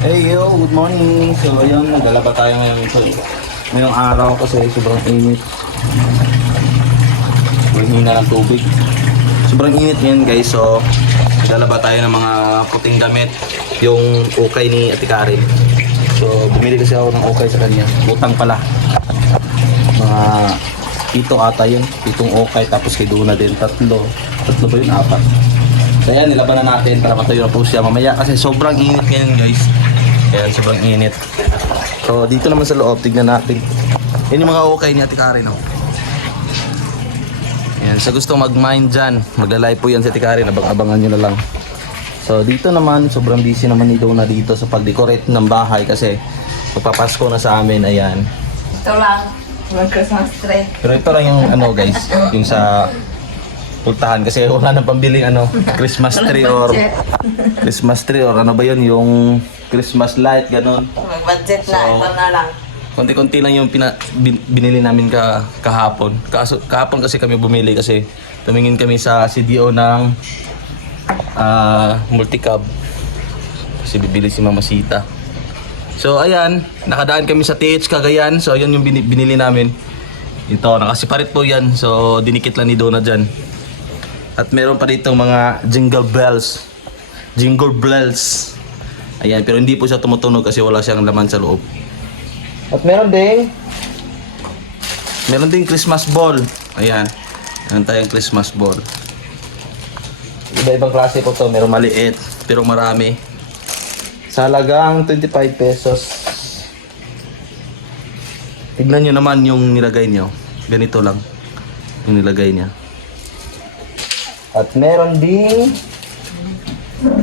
Hey yo, good morning. So ayun, naglalaba tayo ngayon so, ngayong araw kasi sobrang init. Sobrang hina ng tubig. Sobrang init ngayon guys, so naglalaba tayo ng mga puting damit. Yung ukay ni Ate Karen. So bumili kasi ako ng ukay sa kanya. Utang pala. Mga pito ata yun. Pitong ukay tapos kay Duna din. Tatlo. Tatlo ba yun? Apat. So ayan, nilaban na natin para matayo na po siya mamaya kasi sobrang init ngayon guys. Ayan, sobrang init. So dito naman sa loob, tignan natin. Yan yung mga okay ni Ate Karen. Oh. Ayan, sa gusto mag-mind dyan, magla-live po yan si Ate Karen, abang-abangan nyo na lang. So dito naman, sobrang busy naman ni Donna dito sa pag-decorate ng bahay kasi magpapasko na sa amin, ayan. Ito lang. Mag-Christmas tree. Pero ito lang yung ano guys, yung sa puntahan kasi wala nang pambiling ano, Christmas tree or. Christmas tree or ano ba yun, yung Christmas light, ganun. Mag-budget na. So, ito na lang. Konti-konti lang yung pina, bin- binili namin ka, kahapon. Kaso, kahapon kasi kami bumili kasi tumingin kami sa CDO ng ah, multicab. Kasi bibili si Mama Sita. So ayan, nakadaan kami sa TH Cagayan. So ayan yung bini- binili namin. Ito, nakasiparit po yan. So dinikit lang ni Donna dyan. At meron pa dito mga jingle bells. Jingle bells. Ayan, pero hindi po siya tumutunog kasi wala siyang laman sa loob. At meron ding Meron ding Christmas ball. Ayan. Meron tayong Christmas ball. Iba-ibang klase po to. Meron maliit, pero marami. Sa halagang 25 pesos. Tignan nyo naman yung nilagay nyo. Ganito lang. Yung nilagay niya. At meron ding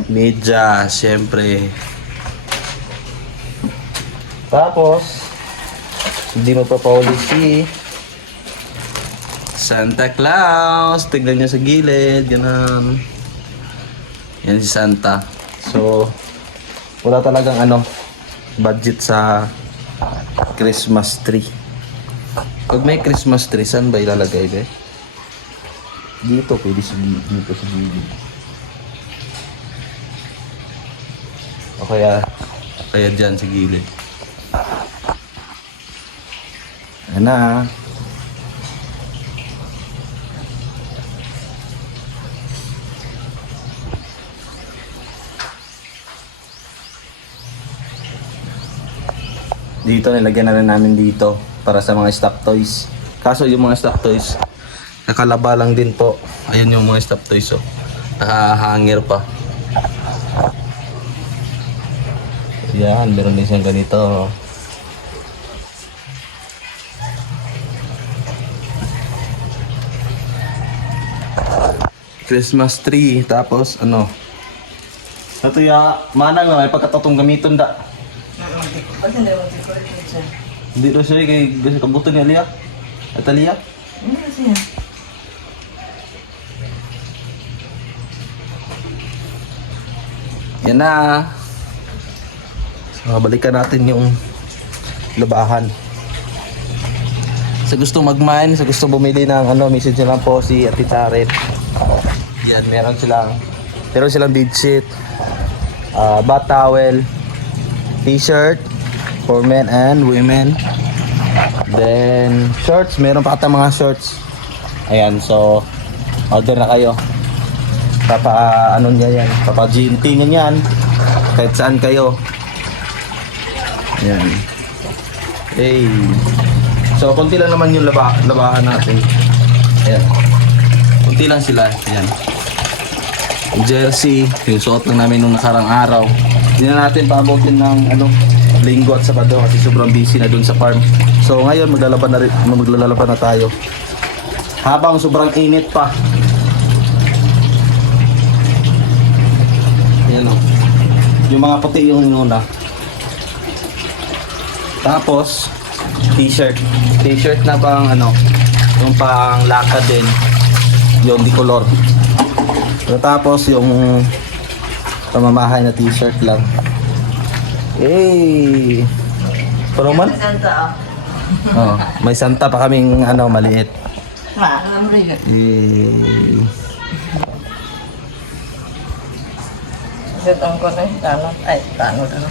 media, syempre. Tapos, hindi mo pa si Santa Claus. Tignan niya sa gilid. Ganun. Yan si Santa. So, wala talagang ano, budget sa Christmas tree. Pag may Christmas tree, saan ba ilalagay be? Dito, pwede sa. Dito sa gilid. O kaya, kaya dyan sa gilid. Ayan na. Dito nilagyan na rin namin dito para sa mga stock toys. Kaso yung mga stock toys, nakalaba lang din po. Ayan yung mga stock toys oh. Nakahanger pa. Yan, meron din siyang ganito. Christmas tree, tapos ano? Ito ya, manang nga, may pagkatotong gamiton da. Hindi siya. Hindi daw siya kay kabuto ni Alia. At Alia? Ano kasi yan? Na. So, balikan natin yung labahan. Sa gusto mag-mine, sa gusto bumili ng ano, message lang po si Ate Charet. Yan, meron silang meron silang bedsheet, uh, bath towel, t-shirt for men and women. Then, shorts, meron pa ata mga shorts. Ayan, so order na kayo. Papa ano niya yan, papa GMT niya yan. Kahit saan kayo. Ayan. Hey. So, konti lang naman yung laba, labahan natin. Ayan. Konti lang sila. Ayan. Jersey, yung suot lang namin nung nakarang araw. Hindi na natin paabotin ng ano, linggo at sabado kasi sobrang busy na dun sa farm. So ngayon maglalaban na maglalaban na tayo. Habang sobrang init pa. Ayan o. Yung mga puti yung inuna. Tapos, t-shirt. T-shirt na pang ano, yung pang lakad din. Yung di color. Tapos yung pamamahay na t-shirt lang. Eh. Pero man, Santa, oh, oh. may santa pa kaming ano maliit. Yun. Eh, Set ang ko na tanong. Ay, tanong na.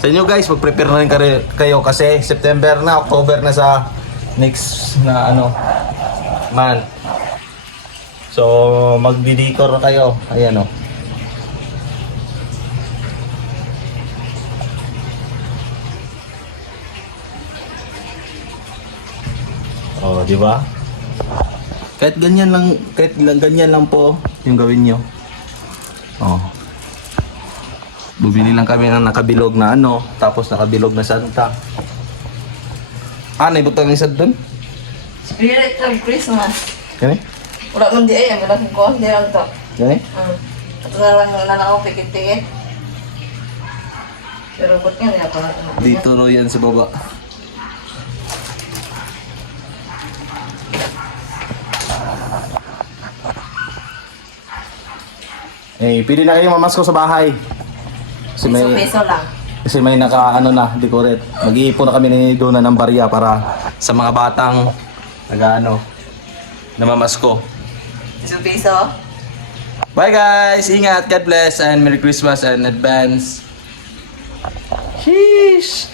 Sa guys, mag-prepare na rin kayo kasi September na, October na sa next na ano month. So, magdi-decor na kayo. Ayan oh. Oh, di ba? Kahit ganyan lang, kahit lang, ganyan lang po yung gawin nyo. Oh. Bumili lang kami ng nakabilog na ano, tapos nakabilog na santa. Ah, naibutang ng isa doon? Spirit of Christmas. Gani? Wala man di ay, ang bilang ko, di lang to. Gani? Hmm. Ito na lang yung nanakaw, pikit-tikit. Pero ba't nga niya pa Dito ro yan sa baba. Eh, pili na kayo mamasko sa bahay. Kasi may, Piso-piso lang. kasi may naka ano na, decorate. Mag-iipon na kami ni Dona ng barya para sa mga batang naga ano, namamasko. Piso-piso. Bye guys! Ingat! God bless and Merry Christmas and advance. Sheesh!